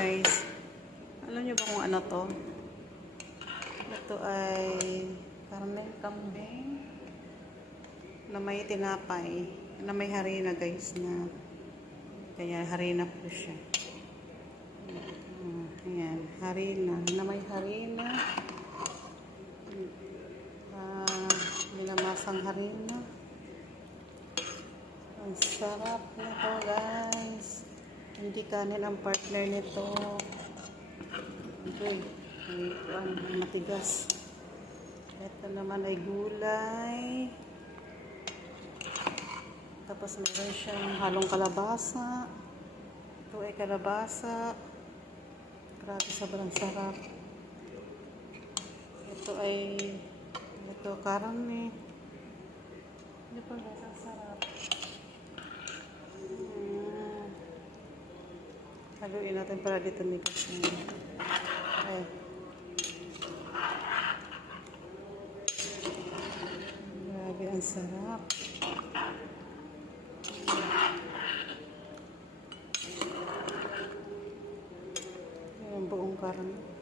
guys. Alam niyo ba kung ano to? Ito ay karneng kambing na may tinapay, na may harina guys, na kaya harina po siya. Ayan, harina, na may harina. Minamasang harina. Ang sarap nito guys. Hindi kanin ang partner nito. Okay, ay matigas. Ito naman ay gulay. Tapos meron siyang halong kalabasa. Ito ay kalabasa. Grabe, sobrang sarap. Ito karne. Hindi pa ang sarap. Haluin natin para dito nigas niya. Ay. Grabe, ang sarap. Yung buong karne.